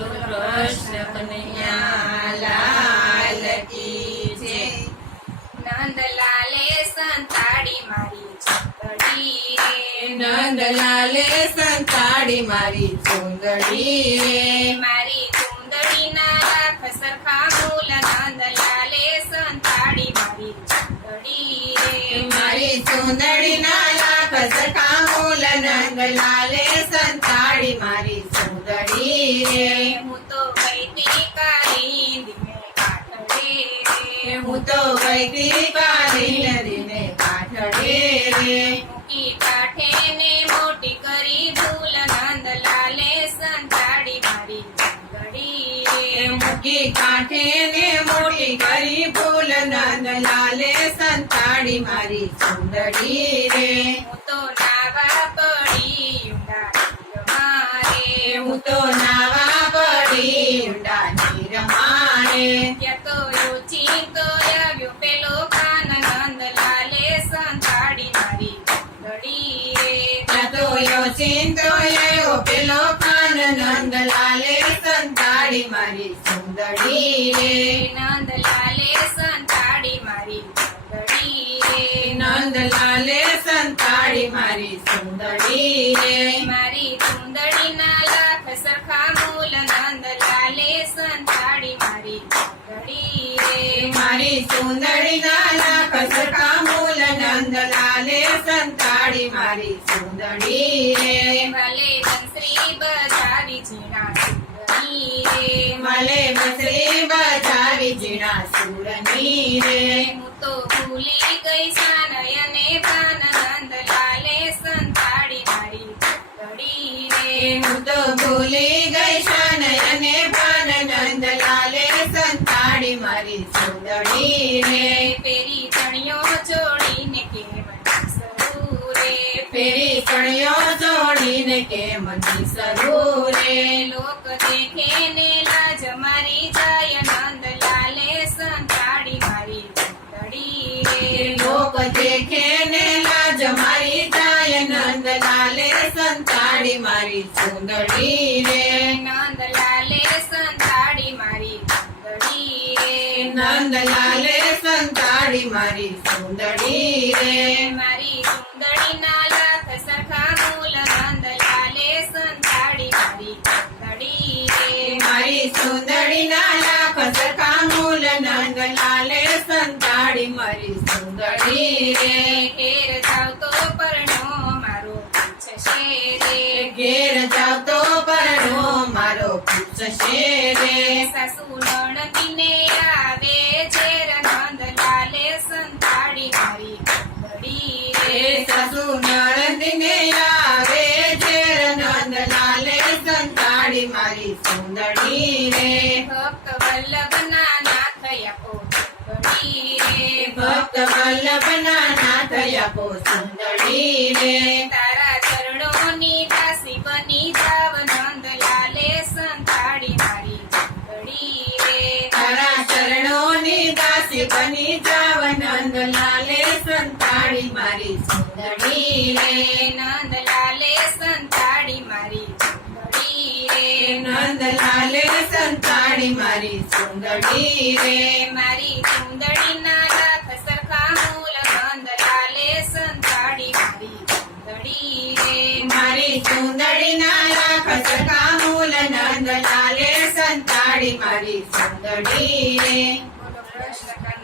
કૃષ્ણ કનૈયા લાલ કી જય। નંદલાલે સંતાડી મારી ચૂંદડી રે, નંદલાલે સંતાડી મારી ચૂંદડી રે, મારી ચૂંદડીના લાખ સરખા મૂલ નંદલાલે સંતાડી મારી ચૂંદડી રે, મારી ચૂંદડીના લાખ સરખા મૂલ નંદલાલે સંતાડી મારી ચૂંદડી રે। હું તો ગઈ કાળી દિને કાઠડે રે, હું તો ગઈ કાળી નદીને કાંઠે રે, મૂકી કાંઠે ને મોટી કરી ભૂલ નંદલાલે સંતાડી મારી ચૂંદડી રે, મૂકી કાંઠે ને મોટી કરી ભૂલ નંદલાલે સંતાડી મારી ચૂંદડી રે। હું તો નાવા પડી ઊંડા મારે, હું તો નાવા પડી ઊંડા નીરમાં રે, ત્યાં તો ઓચિંતો આવ્યો પેલો કાન નંદલાલે સંતાડી મારી ચૂંદડી રે, ત્યાં તો યોચિંતો આવ્યો પેલો કાન નંદલાલે સંતાડી મારી ચૂંદડી રે, નંદલાલે સંતાડી મારી ચૂંદડી રે, નંદલાલે સંતાડી મારી ચૂંદડી રે, મારી ચૂંદડીના લાખ સરખા મૂલ નંદલાલે સંતાડી મારી ચૂંદડી રે, મારી ચૂંદડીના લાખ સરખા મૂલ નંદલાલે સંતાડી મારી ચૂંદડી રે, ભલે બંસરી બજાવી ઝીણા સુંદરી રે, મલે બસરી બજાવી જીણા સુરની રે, હું તો ભૂલી ગઈ સાનયને ભાન નંદલાલે સંતાડી મારી ચૂંદડી રે, હું તો ભૂલી ગઈ શાન અને ભાન નંદલાલે સંતાડી મારી ચૂંદડી રે, પેરી ચણિયો ચોડીને કેવડી સરું રે, ફેરી ચણિયો જોડીને કે મની સરૂ રે, લોક દેખે ને લાજ મારી જાય નંદલાલે સંતાડી મારી ચૂંદડી રે, લોક દેખે ને લાજ મારી જાય નંદલાલે સંતાડી મારી ચૂંદડી રે, નંદલાલે સંતાડી મારી ચૂંદડી રે, નંદલાલે સંતાડી મારી ચૂંદડી રે, મારી ચૂંદડીના લાખ સરખા મૂલ નંદલાલે સંતાડી મારી ચૂંદડી રે, મારી ચૂંદડીના લાખ સરખા મૂલ નંદલાલે સંતાડી મારી ચૂંદડી રે, ઘેર જાવ તો પરણો મારો પૂછશે રે, ઘેર જાવ તો પરણો મારો પૂછશે રે, સાસુ નણંદીને આવે ઝેર નંદલાલે સંતાડી મારી ચૂંદડી રે રે, સાસુ નણંદને આવે ઝેર નંદલાલે સંતાડી મારી ચૂંદડી રે, ભક્ત વલ્લભના નાથ આપો ચૂંદડી રે, ભક્ત વલ્લભના નાથ આપો ચૂંદડી રે, તારા ચરણોની દાસી બની જાવ નંદલાલે સંતાડી મારી ચૂંદડી રે, તારા ચરણોની દાસી બની જાવ નંદલાલે સંતાડી મારી ચૂંદડી રે, નંદલાલે સંતાડી મારી ચૂંદડી રે, નંદલાલે સંતાડી મારી ચૂંદડી રે, મારી ચૂંદડીના લાખ સરખા મૂલ નંદલાલે સંતાડી મારી ચૂંદડી રે, મારી ચૂંદડીના લાખ સરખા મૂલ નંદલાલે સંતાડી મારી ચૂંદડી રે। બોલો કૃષ્ણ